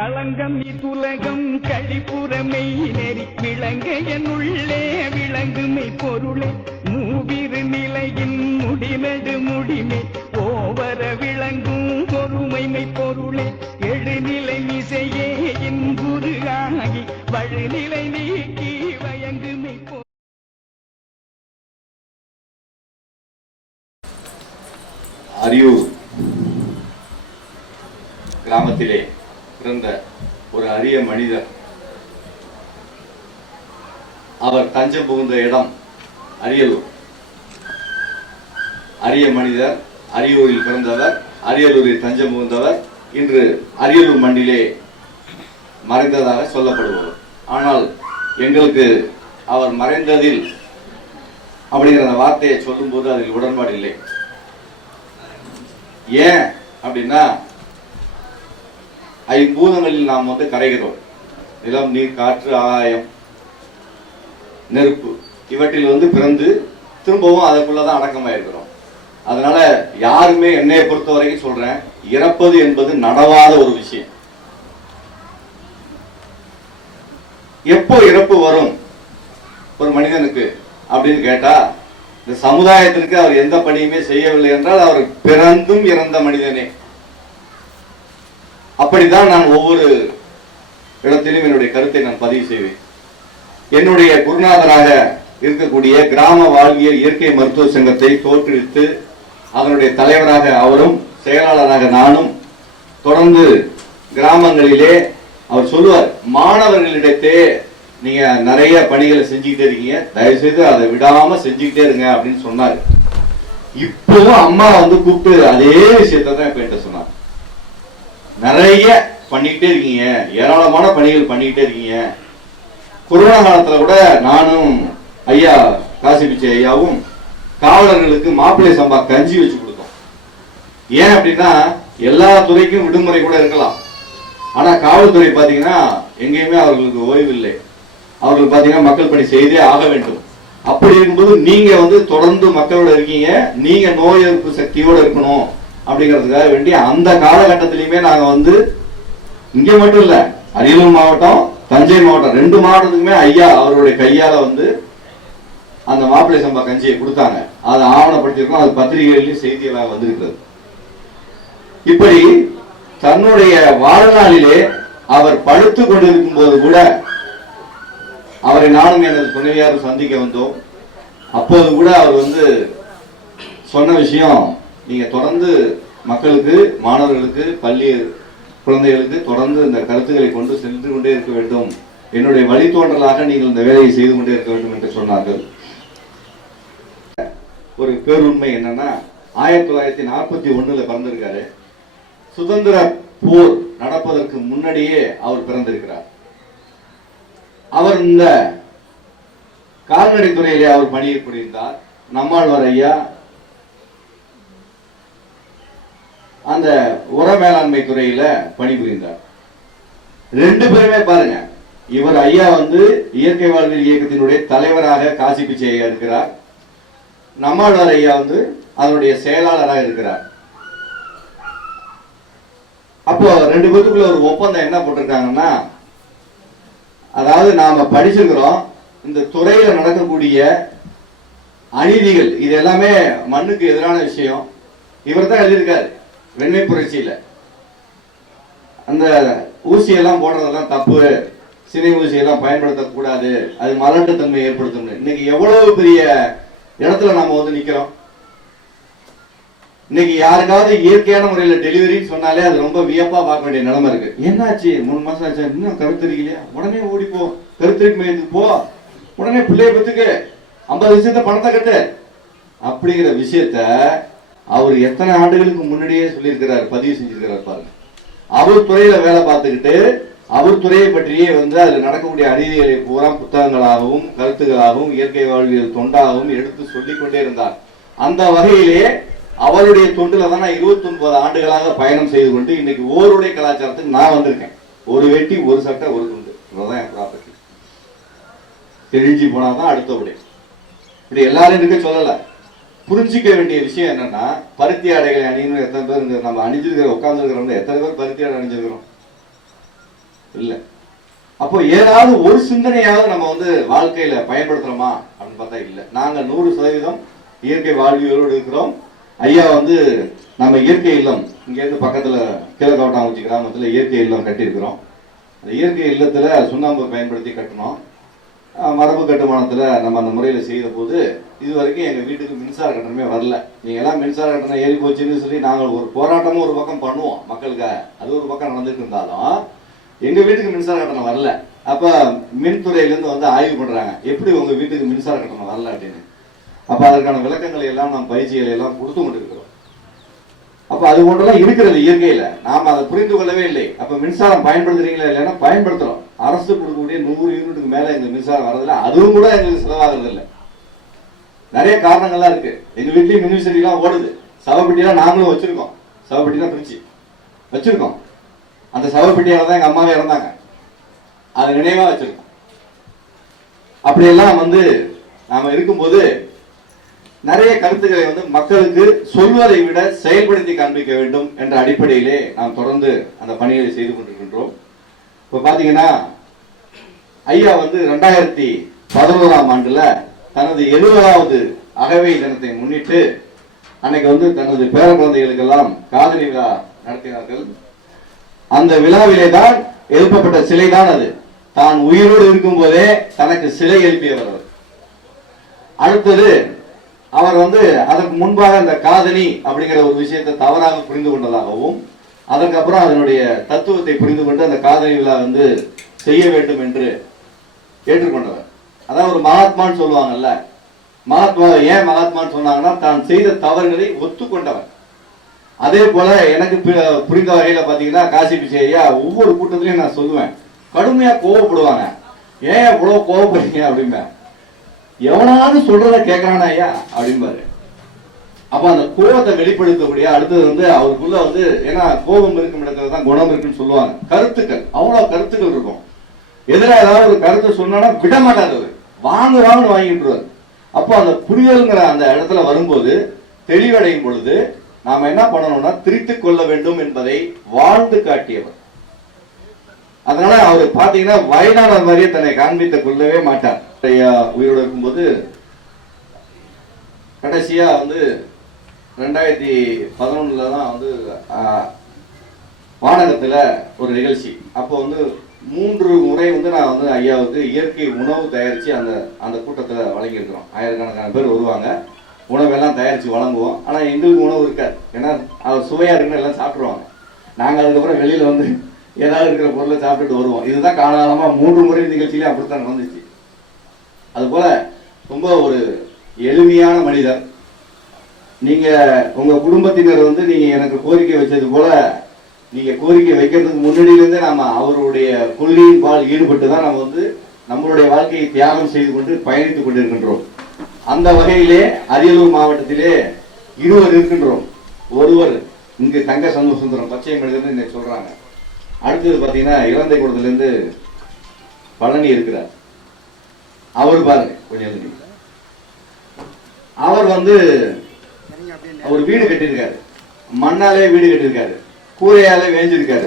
களங்கம் இத்துலகம் கழிப்புறமை நெறி விளங்க என்னுள்ளே விளங்குமை பொருளே மூவிரு நிலையின் முடிநடு முடிமை ஓவர விளங்கும் பொறுமைமை பொருளே எழுநிலை இசையே என் குரு ஆகி வழுநிலை நீக்கி வயங்குமை அரியூர் கிராமத்திலே பிறந்த ஒரு அரிய மனிதர். அவர் தஞ்சம் புகுந்த இடம் அரியலூர். அரிய மனிதர், அரியூரில் பிறந்தவர், அரியலூரில் தஞ்சம் புகுந்தவர். இன்று அரியலூர் மண்ணிலே மறைந்ததாக சொல்லப்படுபவர். ஆனால் எங்களுக்கு அவர் மறைந்ததில் அப்படிங்கிற அந்த வார்த்தையை சொல்லும் போது அதில் உடன்பாடு இல்லை. ஏன் அப்படின்னா, ஐம்பூதங்களில் நாம் கரைகிறோம். நிலம், நீர், காற்று, ஆகாயம், நெருப்பு, இவற்றில் பிறந்து திரும்பவும் அதற்குள்ளதான் அடக்கமாயிருக்கிறோம். அதனால யாருமே என்னைய பொறுத்த வரைக்கும் சொல்றேன், இறப்பது என்பது நடவாத ஒரு விஷயம். எப்போ இறப்பு வரும் ஒரு மனிதனுக்கு அப்படின்னு கேட்டா, இந்த சமுதாயத்திற்கு அவர் எந்த பணியுமே செய்யவில்லை என்றால் அவர் பிறந்தும் இறந்த மனிதனே. அப்படித்தான் நான் ஒவ்வொரு இடத்திலும் என்னுடைய கருத்தை நான் பதிவு செய்வேன். என்னுடைய குருநாதராக இருக்கக்கூடிய கிராம வாழ்வியல் இயற்கை மருத்துவ சங்கத்தை தோற்றுவித்து அதனுடைய தலைவராக அவரும் செயலாளராக நானும் தொடர்ந்து கிராமங்களிலே அவர் சொல்லுவார், மாணவர்களிடத்தே நீங்க நிறைய பணிகளை செஞ்சுக்கிட்டே இருக்கீங்க, தயவு செய்து அதை விடாம செஞ்சுக்கிட்டே இருங்க அப்படின்னு சொன்னாரு. இப்பவும் அம்மா கூப்பிட்டு அதே விஷயத்தான் இப்ப என்கிட்ட சொன்னார். நிறைய பண்ணிக்கிட்டே இருக்கீங்க, ஏராளமான பணிகள் பண்ணிக்கிட்டே இருக்கீங்க. கொரோனா காலத்துல கூட நானும் ஐயா காசி பிச்சை ஐயாவும் காவலர்களுக்கு மாப்பிள்ளை சம்பா கஞ்சி வச்சு கொடுத்தோம். ஏன் அப்படின்னா, எல்லா துறைக்கும் விடுமுறை கூட இருக்கலாம், ஆனா காவல்துறை பாத்தீங்கன்னா எங்கேயுமே அவர்களுக்கு ஓய்வு இல்லை. அவர்கள் பாத்தீங்கன்னா மக்கள் பணி செய்தே ஆக வேண்டும். அப்படி இருக்கும்போது நீங்க தொடர்ந்து மக்களோட இருக்கீங்க, நீங்க நோய் எதிர்ப்பு சக்தியோட இருக்கணும் அப்படிங்கிறதுக்காக வேண்டி அந்த காலகட்டத்திலயுமே நாங்க இங்க மட்டும் இல்ல, அரியலூர் மாவட்டம், தஞ்சை மாவட்டம், 2 மாவட்டத்துக்குமே ஐயா அவருடைய கையால அந்த மாப்பிள்ளை சம்பா கஞ்சியை கொடுத்தாங்க. அதை ஆவணப்படுத்திருக்கோம், அது பத்திரிகைகளிலும் செய்திகளாக வந்திருக்கிறது. இப்படி தன்னுடைய வாழ்நாளிலே அவர் படுத்து கொண்டிருக்கும் போது கூட அவரை நானும் எனது துணைவியாரும் சந்திக்க வந்தோம். அப்போது கூட அவர் சொன்ன விஷயம், நீங்க தொடர்ந்து மக்களுக்கு, மாணவர்களுக்கு, பள்ளி குழந்தைகளுக்கு தொடர்ந்து இந்த கருத்துக்களை கொண்டு சென்று கொண்டே இருக்க வேண்டும், என்னுடைய வழித்தோன்றலாக நீங்கள் இந்த வேலையை செய்து கொண்டே இருக்க வேண்டும் என்று சொன்னார்கள். ஒரு பேருண்மை என்னன்னா, 1941 பிறந்திருக்காரு. சுதந்திர போர் நடப்பதற்கு முன்னாடியே அவர் பிறந்திருக்கிறார். அவர் இந்த கால்நடை துறையிலே அவர் பணிபுரிந்தார். நம்மாழ்வார் ஐயா அந்த உர மேலாண்மை துறையில பணிபுரிந்தார். 2 பேருமே பாருங்க, இவர் ஐயா இயற்கை வாழ்வியல் இயக்கத்தினுடைய தலைவராக காசி பிச்சை ஐயா இருக்கிறார். நம்மாழ்வார் ஐயா அதனுடைய செயலாளராக இருக்கிறார். அப்போ 2 பேருக்குள்ள ஒரு ஒப்பந்தம் என்ன போட்டிருக்காங்கன்னா, அதாவது நாம படிச்சிருக்கிறோம், இந்த துறையில நடக்கக்கூடிய அநீதிகள் இது எல்லாமே மண்ணுக்கு எதிரான விஷயம். இவர் தான் எழுதியிருக்காரு வெண்மை புரட்சியில, அந்த ஊசியெல்லாம் போடுறதெல்லாம் தப்பு, சினை ஊசியெல்லாம் பயன்படுத்தக்கூடாது, அது மலட்டுத்தன்மை ஏற்படுத்தும். இன்னைக்கு எவ்வளவு பெரிய இடத்துல நாம நிக்கிறோம். இன்னைக்கு யாருக்காவது இயற்கையான முறையில டெலிவரி சொன்னாலே அது ரொம்ப வியப்பா பார்க்க வேண்டிய நிலைமை இருக்கு. என்னாச்சு, 3 மாசம் ஆச்சு, இன்னும் கருத்தரிக்கலையா, உடனே ஓடிப்போ, கருத்தரிக்கு மையத்துக்கு போ, உடனே பிள்ளைய பத்துக்கு 50 விஷயத்த பணத்தை கட்டு அப்படிங்கிற விஷயத்த அவர் எத்தனை ஆண்டுகளுக்கு முன்னாடியே சொல்லியிருக்கிறார், பதிவு செஞ்சிருக்கிறார் பாருங்க. அவர் துறையில வேலை பார்த்துக்கிட்டு அவர் துறையை பற்றியே அதுல நடக்கக்கூடிய அநீதிகளை பூரா புத்தகங்களாகவும் கருத்துக்களாகவும் இயற்கை வாழ்வியல் தொண்டாகவும் எடுத்து சொல்லிக் கொண்டே இருந்தார். அந்த வகையிலே அவருடைய தொண்டுல தான் நான் 29 ஆண்டுகளாக பயணம் செய்து கொண்டு இன்னைக்கு ஓருடைய கலாச்சாரத்துக்கு நான் வந்திருக்கேன். ஒரு வேட்டி, ஒரு சட்டை, ஒரு துண்டு, இதுதான் என் ப்ராப்பர்ட்டி. தெரிஞ்சு போனாதான் அடுத்த உடை. இப்படி எல்லாரும் இருக்க சொல்லல. புரிஞ்சிக்க வேண்டிய விஷயம் என்னன்னா, பருத்தி ஆடைகளை அணியணும். எத்தனை பேர் நம்ம அணிஞ்சிருக்கிற உட்கார்ந்து இருக்கிறோம், எத்தனை பேர் பருத்தி ஆடை அணிஞ்சிருக்கிறோம்? இல்ல. அப்போ ஏதாவது ஒரு சிந்தனையாவது நம்ம வந்து வாழ்க்கையில பயன்படுத்துறோமா அப்படின்னு பார்த்தா இல்ல. நாங்க 100% இயற்கை வாழ்வியலோடு இருக்கிறோம். ஐயா வந்து நம்ம இயற்கை இல்லம் இங்க இருந்து பக்கத்துல கீழக்கோட்டாங்குச்சி கிராமத்துல இயற்கை இல்லம் கட்டியிருக்கிறோம். அந்த இயற்கை இல்லத்துல சுண்ணாம்பு பயன்படுத்தி கட்டணும். மரபு கட்டுமானத்துல நம்ம அந்த முறையில செய்த போது இது வரைக்கும் எங்க வீட்டுக்கு மின்சார கட்டணமே வரல. நீங்க எல்லாம் மின்சார கட்டணம் ஏறி போச்சுன்னு சொல்லி நாங்கள் ஒரு போராட்டமும் ஒரு பக்கம் பண்ணுவோம் மக்களுக்காக, அது ஒரு பக்கம் நடந்துட்டு இருந்தாலும் எங்க வீட்டுக்கு மின்சார கட்டணம் வரல. அப்ப மின்துறையில இருந்து வந்து ஆய்வு பண்றாங்க, எப்படி உங்க வீட்டுக்கு மின்சார கட்டணம் வரல அப்படின்னு. அப்ப அதற்கான விளக்கங்களை எல்லாம் நாம் பயிற்சிகளை எல்லாம் கொடுத்து கொண்டு இருக்கிறோம். அப்ப அது ஒன்றெல்லாம் இருக்கிறது இயற்கையில, நாம அதை புரிந்து கொள்ளவே இல்லை. அப்ப மின்சாரம் பயன்படுத்துறீங்களா இல்லைன்னா பயன்படுத்துறோம். அரசு கொடுக்கக்கூடிய 100 யூனிட்டுக்கு மேல எங்க மின்சாரம் வரதில்லை, அதுவும் கூட எங்களுக்கு செலவாகிறது இல்லை. நிறைய காரணங்கள்லாம் இருக்கு. எங்க வீட்லயும் மின்விசிறி எல்லாம் ஓடுது, சவப்பெட்டியெல்லாம் நாங்களும் வச்சிருக்கோம், சவப்பெட்டி தான் பிரிச்சு வச்சிருக்கோம். அந்த சவப்பெட்டியால தான் எங்க அம்மாவே இறந்தாங்க, அதை நினைவா வச்சிருக்கோம். அப்படியெல்லாம் வந்து நாம இருக்கும்போது நிறைய கருத்துக்களை வந்து மக்களுக்கு சொல்வதை விட செயல்படுத்தி காண்பிக்க வேண்டும் என்ற அடிப்படையிலே நாம் தொடர்ந்து அந்த பணிகளை செய்து கொண்டிருக்கின்றோம். இப்ப பாத்தீங்கன்னா ஐயா வந்து 2011ஆம் ஆண்டுல தனது 70வது அகவை தினத்தை முன்னிட்டு அன்னைக்கு வந்து தனது பேர குழந்தைகளுக்கெல்லாம் காதணி விழா நடத்தினார்கள். அந்த விழாவிலே தான் எழுப்பப்பட்ட சிலை தான் அது. தான் உயிரோடு இருக்கும் போதே தனக்கு சிலை எழுப்பியவர் அவர். அடுத்தது அவர் வந்து அதற்கு முன்பாக அந்த காதணி அப்படிங்கிற ஒரு விஷயத்தை தவறாக புரிந்து கொண்டதாகவும், அதற்கப்புறம் அதனுடைய தத்துவத்தை புரிந்து கொண்டு அந்த காதணி விழா வந்து செய்ய வேண்டும் என்று ஏற்றுக்கொண்டவர். அதான் ஒரு மகாத்மான்னு சொல்லுவாங்கல்ல, மகாத்மா ஏன் மகாத்மான்னு சொன்னாங்கன்னா தான் செய்த தவறுகளை ஒத்துக்கொண்டவர். அதே போல எனக்கு புரிந்த வகையில பாத்தீங்கன்னா காசி பிச்சையா ஒவ்வொரு கூட்டத்திலையும் நான் சொல்லுவேன், கடுமையா கோவப்படுவாங்க. ஏன் எவ்வளவு கோவப்படுறீங்க அப்படிம்ப, எவனாவது சொல்றத கேட்கறானா ஐயா அப்படிம்பாரு. அப்ப அந்த கோபத்தை வெளிப்படுத்தக்கூடிய அடுத்தது வந்து அவருக்குள்ள வந்து, ஏன்னா கோபம் இருக்கும் இடத்துல தான் குணம் இருக்குன்னு சொல்லுவாங்க. கருத்துக்கள், அவ்வளவு கருத்துக்கள் இருக்கும். எதிராக ஏதாவது ஒரு கருத்தை சொன்னா விட மாட்டாரு, வாங்கு வாங்கன்னு வாங்கிட்டுருவாரு. அப்போ அந்த புரிதல்ங்கிற அந்த இடத்துல வரும்போது, தெளிவடையும் பொழுது நாம என்ன பண்ணணும்னா திரித்துக் கொள்ள வேண்டும் என்பதை வாழ்ந்து காட்டியவர். அதனால அவர் பாத்தீங்கன்னா வயதானவர் மாதிரியே தன்னை காண்பித்துக் கொள்ளவே மாட்டார். உயிரோடு இருக்கும்போது கடைசியா வந்து 2011 தான் வந்து வானகத்துல ஒரு நிகழ்ச்சி. அப்போ வந்து 3 முறை வந்து நான் வந்து ஐயாவுக்கு இயற்கை உணவு தயாரிச்சு அந்த கூட்டத்துல வழங்கியிருக்கிறோம். ஆயிரக்கணக்கான பேர் வருவாங்க, உணவெல்லாம் தயாரிச்சு வழங்குவோம். ஆனா எங்களுக்கு உணவு இருக்காது, ஏன்னா அவர் சுவையா இருக்குன்னு எல்லாம் சாப்பிடுவாங்க. நாங்க அதுக்கப்புறம் வெளியில வந்து ஏதாவது இருக்கிற பொருளை சாப்பிட்டுட்டு வருவோம். இதுதான் காலகாலமா 3 முறை நிகழ்ச்சியிலே அப்படித்தான் நடந்துச்சு. அது போல ரொம்ப ஒரு எளிமையான மனிதர். நீங்க உங்க குடும்பத்தினர் வந்து நீங்க எனக்கு கோரிக்கை வச்சது போல, நீங்க கோரிக்கை வைக்கிறதுக்கு முன்னாடியிலிருந்தே நாம அவருடைய கொள்கையின் பால் ஈடுபட்டு தான் நம்ம வந்து நம்மளுடைய வாழ்க்கையை தியாகம் செய்து கொண்டு பயணித்துக் கொண்டிருக்கின்றோம். அந்த வகையிலே அரியலூர் மாவட்டத்திலே 20 இருக்கின்றோம். ஒருவர் இங்கு தங்க சண்முகசுந்தரம் பச்சை மனிதன் இன்னைக்கு சொல்றாங்க. அடுத்தது பாத்தீங்கன்னா இலந்தை குளத்துல இருந்து பழனி இருக்கிறார். அவர் பாருங்க கொஞ்சம், அவர் வந்து அவர் வீடு கட்டியிருக்காரு, மண்ணாலே வீடு கட்டியிருக்காரு, கூரையாலே வேஞ்சிருக்காரு.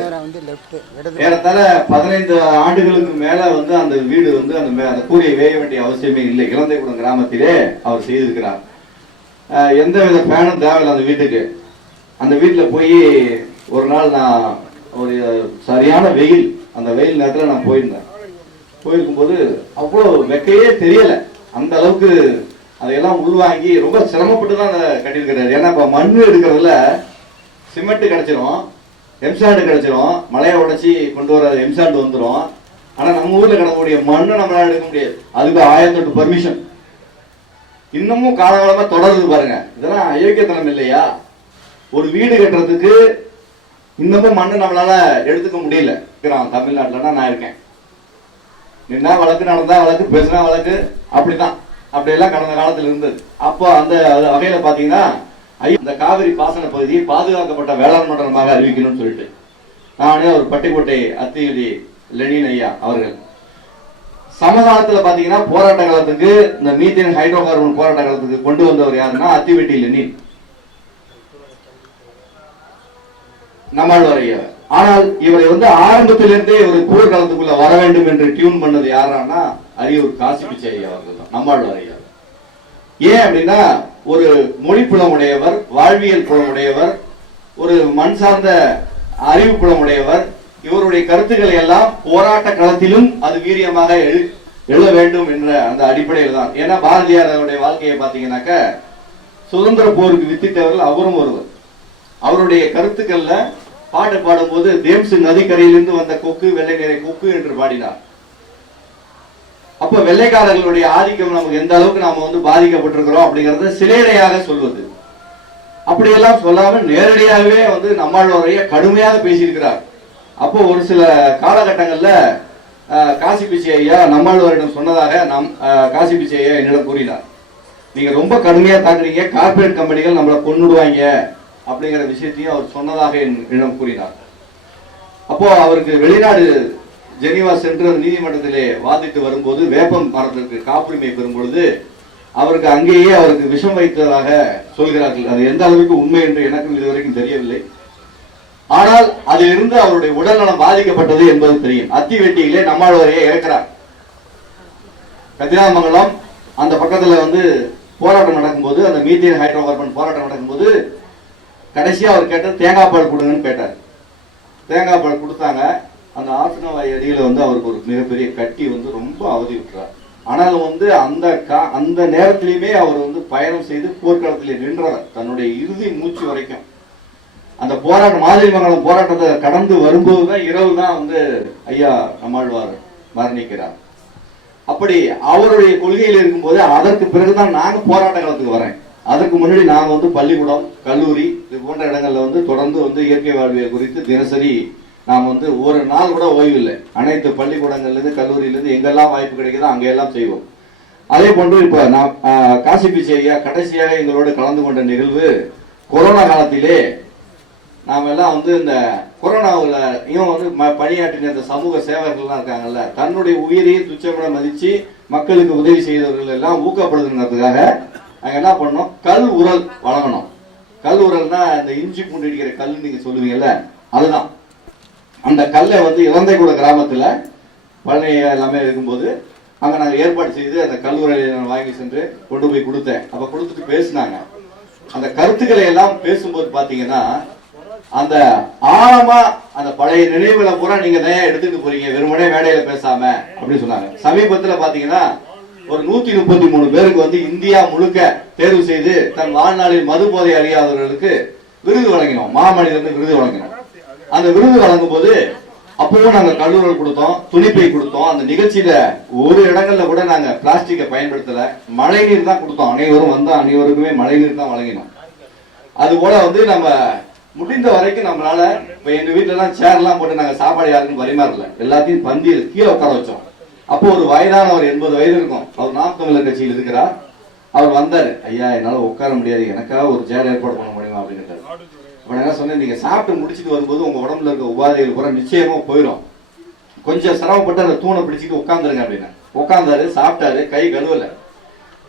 ஏறத்தாழ 15 ஆண்டுகளுக்கு மேல வந்து அந்த வீடு வந்து அந்த கூரையை வேய வேண்டிய அவசியமே இல்லை. இலந்தைக்குளம் கிராமத்திலே அவர் செய்திருக்கிறார். எந்த வித ஃபேனும் தேவையில்லை அந்த வீட்டுக்கு. அந்த வீட்டுல போய் ஒரு நாள் நான் ஒரு சரியான வெயில், அந்த வெயில் நேரத்துல நான் போயிருக்கும் போது அவ்வளவு வெக்கையே தெரியல. அந்த அளவுக்கு அதையெல்லாம் உள்வாங்கி ரொம்ப சிரமப்பட்டு தான் அதை கட்டியிருக்கிறாரு. ஏன்னா இப்ப மண் எடுக்கிறதுல சிமெண்ட் கிடைச்சிரும், எம்சாண்டு கிடைச்சிரும், மலையை உடைச்சி கொண்டு வர எம்சாண்டு வந்துடும். ஆனா நம்ம ஊர்ல கிடக்கக்கூடிய மண்ணை நம்மளால எடுக்க முடியாது, அதுக்கு 1008 பர்மிஷன் இன்னமும் காலகாலமா தொடருது பாருங்க. இதெல்லாம் அயோக்கியத்தனம் இல்லையா? ஒரு வீடு கட்டுறதுக்கு இன்னமும் மண்ணு நம்மளால எடுத்துக்க முடியல. தமிழ்நாட்டுலன்னா நான் இருக்கேன், நின்னா வழக்கு, நடந்தா வழக்கு, பேசினா வழக்கு, அப்படிதான். அப்படியெல்லாம் கடந்த காலத்தில் இருந்தது. அப்போ அந்த வகையில பாத்தீங்கன்னா இந்த காவிரி பாசன பகுதியை பாதுகாக்கப்பட்ட வேளாண் மண்டலமாக அறிவிக்கணும்னு சொல்லிட்டு நானே ஒரு பட்டிக்கோட்டை அத்திகிரி லெனின் ஐயா அவர்கள் சமகாலத்துல பாத்தீங்கன்னா போராட்ட காலத்துக்கு இந்த மீத்தேன் ஹைட்ரோ கார்பன் போராட்ட காலத்துக்கு கொண்டு வந்தவர் யாருன்னா அத்திவெட்டி லெனின் நம்மாழ்வார் ஐயா. ஆனால் இவரை வந்து ஆரம்பத்திலிருந்தே ஒரு போர்க்களத்துக்குள்ள வர வேண்டும் என்று டியூன் பண்ணது யாரான்னா அரியூர் காசி பிச்சை ஐயா அவர்கள் தான், நம்மாழ்வார் ஐயா. ஏன் அப்படின்னா ஒரு மொழி புலமுடையவர், வாழ்வியல் புலமுடையவர், ஒரு மண் சார்ந்த அறிவு புலமுடையவர். இவருடைய கருத்துக்களை எல்லாம் போராட்ட களத்திலும் அது வீரியமாக எழுத வேண்டும் என்ற அந்த அடிப்படையில் தான். ஏன்னா பாரதியார் அவருடைய வாழ்க்கையை பார்த்தீங்கன்னாக்க சுதந்திர போருக்கு வித்திட்டவர்கள் அவரும் ஒருவர். அவருடைய கருத்துக்கள்ல பாட்டு பாடும்போது தேம்சு நதிக்கரையிலிருந்து வந்த கொக்கு வெள்ளை நிறை கொக்கு என்று பாடினார். அப்ப வெள்ளைக்காரர்களுடைய ஆதிக்கம் நமக்கு எந்த அளவுக்கு நாம வந்து பாதிக்கப்பட்டிருக்கிறோம் அப்படிங்கறத சிலேடையாக சொல்வது. அப்படியெல்லாம் சொல்லாம நேரடியாகவே வந்து நம்மாழ்வாரைய கடுமையாக பேசியிருக்கிறார். அப்போ ஒரு சில காலகட்டங்கள்ல காசி பிச்சை ஐயா நம்மாழ்வாரிடம் சொன்னதாக காசி பிச்சை ஐயா என்னிடம் கூறினார். நீங்க ரொம்ப கடுமையா தாக்குறீங்க, கார்பரேட் கம்பெனிகள் நம்மளை கொன்னுடுவாங்க அப்படிங்கிற விஷயத்தையும் அவர் சொன்னதாக என்னிடம் கூறினார். அப்போ அவருக்கு வெளிநாடு ஜெனீவா சென்று நீதிமன்றத்திலே வாதிட்டு வரும்போது வேப்பம் மரத்திற்கு காப்புரிமை பெறும் பொழுது அவருக்கு அங்கேயே அவருக்கு விஷம் வைத்ததாக சொல்கிறார்கள். அது எந்த அளவுக்கு உண்மை என்று எனக்கும் இதுவரைக்கும் தெரியவில்லை. ஆனால் அதிலிருந்து அவருடைய உடல்நலம் பாதிக்கப்பட்டது என்பது தெரியும். அத்தி வெட்டியிலே நம்மாழ்வாரையே இறக்கிறார். கதிராமங்கலம் அந்த பக்கத்துல வந்து போராட்டம் நடக்கும்போது, அந்த மீத்தேன் ஹைட்ரோ கார்பன் போராட்டம் நடக்கும்போது கடைசியா அவர் கேட்டார், தேங்காய் பால் கொடுங்கன்னு கேட்டார். தேங்காய் பால் கொடுத்தாங்க. அந்த ஆசனவாய் அடியில வந்து அவருக்கு ஒரு மிகப்பெரிய கட்டி வந்து ரொம்ப அவதி விட்டுறார். ஆனாலும் வந்து அந்த நேரத்திலுமே அவர் வந்து பயணம் செய்து போர்க்களத்திலே நின்றவர் தன்னுடைய இறுதி மூச்சு வரைக்கும். அந்த போராட்டம் மாதிரிமங்கலம் போராட்டத்தை கடந்து வரும்போதுதான் இரவு தான் வந்து ஐயா நம்மாழ்வார் மரணிக்கிறார். அப்படி அவருடைய கொள்கையில் இருக்கும்போது அதற்கு பிறகுதான் நாங்க போராட்ட காலத்துக்கு வரேன். அதுக்கு முன்னாடி நாங்க வந்து பள்ளிக்கூடம், கல்லூரி இது போன்ற இடங்கள்ல வந்து தொடர்ந்து வந்து இயற்கை வாழ்வியல் குறித்து தினசரி நாம் வந்து ஒரு நாள் கூட ஓய்வு இல்லை. அனைத்து பள்ளிக்கூடங்கள்ல இருந்து கல்லூரியில இருந்து எங்கெல்லாம் வாய்ப்பு கிடைக்குதோ அங்க எல்லாம் செய்வோம். அதே போன்று இப்ப நான் காசி பிச்சை ஐயா கடைசியாக எங்களோடு கலந்து கொண்ட நிகழ்வு கொரோனா காலத்திலே நாம எல்லாம் வந்து இந்த கொரோனாவிலையும் வந்து பணியாற்றின இந்த சமூக சேவகர்கள்லாம் இருக்காங்கல்ல, தன்னுடைய உயிரையும் துச்சமிட மதிச்சு மக்களுக்கு உதவி செய்தவர்கள் எல்லாம் ஊக்கப்படுதுங்கிறதுக்காக நாங்க என்ன பண்ணோம், கல் உரல் வழங்கணும். கல் உரல்னா இந்த இஞ்சி பூண்டு அடிக்கிற கல் நீங்க சொல்லுவீங்கல்ல, அதுதான். அந்த கல்லை வந்து இலந்தைக்கூட கிராமத்துல பழனி எல்லாமே இருக்கும்போது அங்க நாங்க ஏற்பாடு செய்து அந்த கல் உரலை நான் வாங்கி சென்று கொண்டு போய் கொடுத்தேன். அப்ப கொடுத்துட்டு பேசினாங்க. அந்த கருத்துக்களை எல்லாம் பேசும்போது பாத்தீங்கன்னா அந்த ஆழமா அந்த பழைய நினைவுகளை பூரா நீங்க தான் எடுத்துட்டு போறீங்க, வெறுமனே மேடையில பேசாம அப்படின்னு சொன்னாங்க. சமீபத்துல பாத்தீங்கன்னா ஒரு 133 பேருக்கு வந்து இந்தியா முழுக்க தேர்வு செய்து தன் வாழ்நாளில் மது போதை அறியாதவர்களுக்கு விருது வழங்கினோம். மாமனிதனுக்கு விருது வழங்கினோம். அந்த விருது வழங்கும் போது அப்பவும் நாங்க கல்லூரல் கொடுத்தோம், துணிப்பை கொடுத்தோம். அந்த நிகழ்ச்சியில ஒரு இடங்கள்ல கூட நாங்க பிளாஸ்டிக்கை பயன்படுத்தல, மழை நீர் தான் கொடுத்தோம். அனைவரும் வந்தா அனைவருக்குமே மழை நீர் தான் வழங்கினோம். அது போல வந்து நம்ம முடிந்த வரைக்கும் நம்மளால இப்ப எங்க வீட்டுல எல்லாம் சேர் எல்லாம் போட்டு நாங்க சாப்பாடு யாருக்கும் பரிமாறல, எல்லாத்தையும் பந்தியில் கீழே உட்கார வச்சோம். அப்போ ஒரு வயதானவர் 80 வயது இருக்கும், அவர் நாம் தமிழர் கட்சியில் இருக்கிறார். அவர் வந்தாரு, ஐயா என்னால உட்கார முடியாது, எனக்காக ஒரு சேர் ஏற்பாடு பண்ண முடியுமா அப்படின்னு. அப்ப நான் சொன்னேன், நீங்க சாப்பிட்டு முடிச்சுட்டு வரும்போது உங்க உடம்புல இருக்க உபாதைகள் பூரா நிச்சயமா போயிடும், கொஞ்சம் சிரமப்பட்டு அந்த தூணை பிடிச்சிட்டு உட்காந்துருங்க அப்படின்னு. உட்கார்ந்தாரு, சாப்பிட்டாரு, கை கழுவல,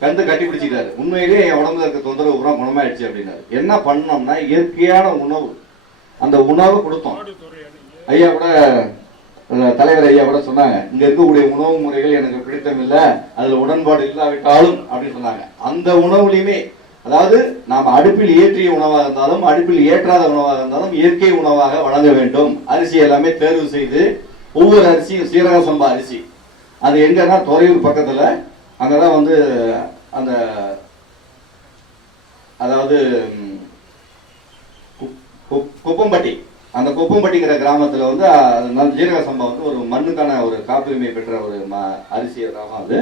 கந்து கட்டி பிடிச்சிட்டாரு. உண்மையிலேயே என் உடம்புல இருக்க தொந்தரவு பூரா குணமாயிடுச்சு அப்படின்னாரு. என்ன பண்ணோம்னா இயற்கையான உணவு, அந்த உணவு கொடுத்தோம். ஐயா கூட தலைவர் ஐயா கூட சொன்னாங்க, இங்க இருக்கக்கூடிய உணவு முறைகள் எனக்கு பிடித்தம் இல்ல, அதுல உடன்பாடு இல்லாவிட்டாலும் அப்படின்னு சொன்னாங்க. அந்த உணவுலையுமே அதாவது நாம அடுப்பில் ஏற்றிய உணவாக இருந்தாலும் அடுப்பில் ஏற்றாத உணவாக இருந்தாலும் இயற்கை உணவாக வழங்க வேண்டும். அரிசி எல்லாமே தேர்வு செய்து ஒவ்வொரு அரிசியும் சீரக சம்பா அரிசி. அது எங்கன்னா துறையூர் பக்கத்துல, அங்கதான் வந்து அந்த அதாவது குப்பம்பட்டி, அந்த குப்பம்பட்டிங்கிற கிராமத்துல வந்து ஜீரக சம்பா வந்து ஒரு மண்ணுக்கான ஒரு காப்புரிமை பெற்ற ஒரு அரிசி ரகம். அது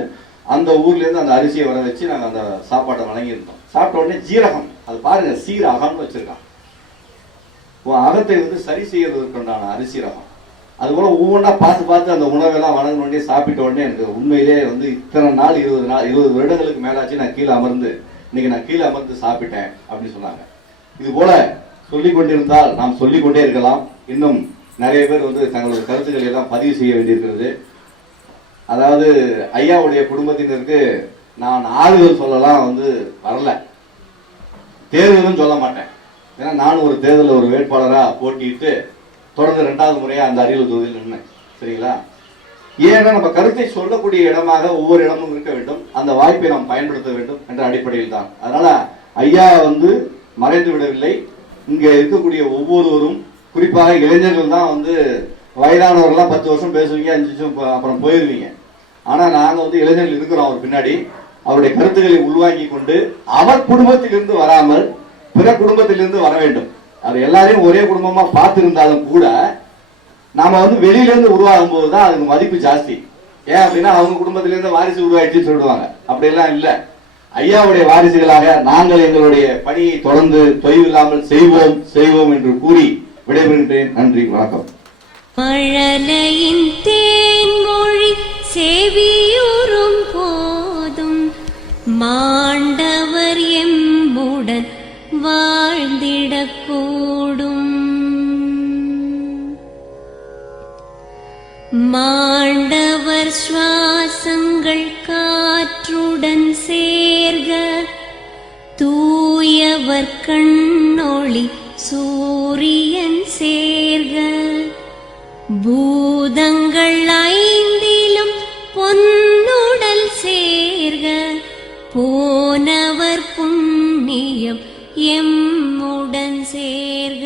அந்த ஊர்ல இருந்து அந்த அரிசியை வர வச்சு நாங்க அந்த சாப்பாட்டை வழங்கியிருந்தோம். சாப்பிட்ட உடனே ஜீரகம், அது பாருங்க சீரகம்னு வச்சிருக்கான். அகத்தை வந்து சரி செய்யறதுக்குண்டான அரிசி ரகம். அது போல ஒவ்வொன்றா பார்த்து பார்த்து அந்த உணவெல்லாம் வழங்கின உடனே சாப்பிட்ட உடனே எனக்கு உண்மையிலே வந்து இத்தனை நாள் 20 வருடங்களுக்கு மேலாச்சு நான் கீழே அமர்ந்து, இன்னைக்கு நான் கீழே அமர்ந்து சாப்பிட்டேன் அப்படின்னு சொன்னாங்க. இது போல சொல்லிக் கொண்டிருந்தால் நாம் சொல்லிக் கொண்டே இருக்கலாம். இன்னும் நிறைய பேர் வந்து தங்களது கருத்துக்களை எல்லாம் பதிவு செய்ய வேண்டியிருக்கிறது. அதாவது ஐயாவுடைய குடும்பத்தினருக்கு நான் ஆறுதல் சொல்லலாம் வந்து வரல, தேர்தலும் சொல்ல மாட்டேன். ஏன்னா நானும் ஒரு தேர்தலில் ஒரு வேட்பாளரா போட்டிட்டு தொடர்ந்து 2வது முறையா அந்த அரியலூர் தொகுதியில் நின்னேன். சரிங்களா? ஏன்னா நம்ம கருத்தை சொல்லக்கூடிய இடமாக ஒவ்வொரு இடமும் இருக்க வேண்டும், அந்த வாய்ப்பை நாம் பயன்படுத்த வேண்டும் என்ற அடிப்படையில் தான். அதனால ஐயா மறைந்து விடவில்லை. இங்க இருக்கக்கூடிய ஒவ்வொருவரும், குறிப்பாக இளைஞர்கள் தான் வயதானவர்கள்லாம் 10 வருஷம் பேசுவீங்க, 5 வருஷம் அப்புறம் போயிருவீங்க. ஆனா நாங்க இளைஞர்கள் இருக்கிறோம் அவர் பின்னாடி. அவருடைய கருத்துக்களை உள்வாங்கி கொண்டு அவர் குடும்பத்திலிருந்து வராமல் பிற குடும்பத்திலிருந்து வர வேண்டும். அது எல்லாரையும் ஒரே குடும்பமா பார்த்திருந்தாலும் கூட நாம வெளியிலிருந்து உருவாகும் போதுதான் அதுக்கு மதிப்பு ஜாஸ்தி. ஏன் அப்படின்னா அவங்க குடும்பத்திலிருந்து வாரிசு உருவாயிடுச்சுன்னு சொல்லுவாங்க. அப்படியெல்லாம் இல்லை. ஐயாவுடைய வாரிசுகளாக நாங்கள் எங்களுடைய பணியை தொடர்ந்து தொய்வில்லாமல் செய்வோம் என்று கூறி விடைபெறுகின்றேன். நன்றி, வணக்கம். மழலையின் தேன்மொழி செவியுறும் போதும் மாண்டவர் எம்முடன் வாழ்ந்திடக்கூடும். மாண்டவர் சுவாசங்கள் காற்றுடன் சேர்க, தூயவர் கண்ணொளி சூரியன் சேர்க, பூதங்கள் 5லும் பொன்னுடல் சேர்க, போனவர் புண்ணியம் எம்முடன் சேர்க.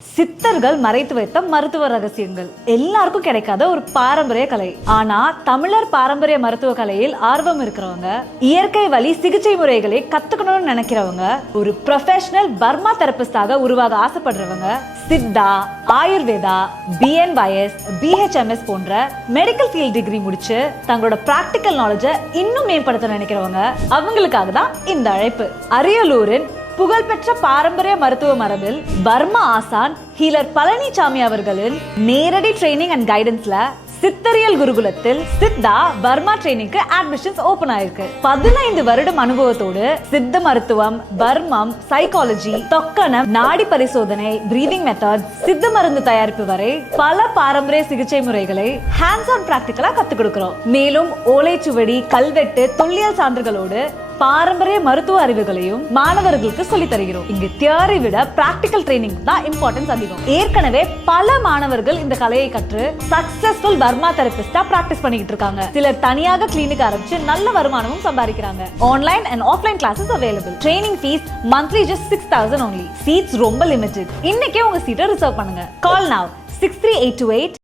சித்தர்கள் மறைத்து வைத்த மருத்துவ ரகசியங்கள் எல்லாருக்கும் கிடைக்காத ஒரு பாரம்பரிய கலை. ஆனா தமிழர் பாரம்பரிய மருத்துவ கலையில் ஆர்வம் இருக்கிறவங்க, இயற்கை வழி சிகிச்சை முறைகளை கத்துக்கணும்னு நினைக்கிறவங்க, ஒரு ப்ரொஃபஷனல் பர்மா தெரபிஸ்டாக உருவாக ஆசைப்படுறவங்க, சித்தா, ஆயுர்வேதா, BNYS, BHMS போன்ற மெடிக்கல் ஃபீல்ட் டிகிரி முடிச்சு தங்களோட பிராக்டிக்கல் நாலேஜை இன்னும் மேம்படுத்த நினைக்கிறவங்க, அவங்களுக்காக தான் இந்த அழைப்பு. அரியலூரின் புகழ்பெற்ற பாரம்பரிய மருத்துவ மரபில் பர்மா ஆசான் ஹீலர் பழனிசாமி அவர்களின் நேரடி ட்ரைனிங் அண்ட் கைடன்ஸ்ல சித்தரியல் குருகுலத்தில் சித்தா பர்மா ட்ரைனிங்க்கு அட்மிஷன்ஸ் ஓபன் ஆயிருக்கு. 15 வருடம் அனுபவத்தோடு சித்த மருத்துவம், பர்மம், சைக்காலஜி, தொக்கணம், நாடி பரிசோதனை, பிரீதிங் மெத்தட், சித்த மருந்து தயாரிப்பு வரை பல பாரம்பரிய சிகிச்சை முறைகளை ஹேண்ட்ஸ் ஆன் பிராக்டிகலா கத்துக் கொடுக்கிறோம். மேலும் ஓலைச்சுவடி, கல்வெட்டு, தொல்லியல் சான்றுகளோடு பாரம்பரிய மருத்துவ அறிவுகளையும் மாணவர்களுக்கு சொல்லி தருகிறோம். இங்கு தியரி விட பிராக்டிகல் ட்ரைனிங் தான் இம்பார்ட்டன்ஸ் அதிகம். ஏற்கனவே பல மாணவர்கள் இந்த கலையை கற்று சக்சஸ்ஃபுல் பர்மா தெரபிஸ்டா பிராக்டிஸ் பண்ணிட்டு இருக்காங்க. சிலர் தனியாக கிளினிக் ஆரம்பிச்சு நல்ல வருமானமும் சம்பாதிக்கிறாங்க. Online and offline classes available. Training fees monthly just 6,000 only. Seats ரொம்ப லிமிட்டட். இன்னைக்கே உங்க சீட்டை ரிசர்வ் பண்ணுங்க. கால் now 63828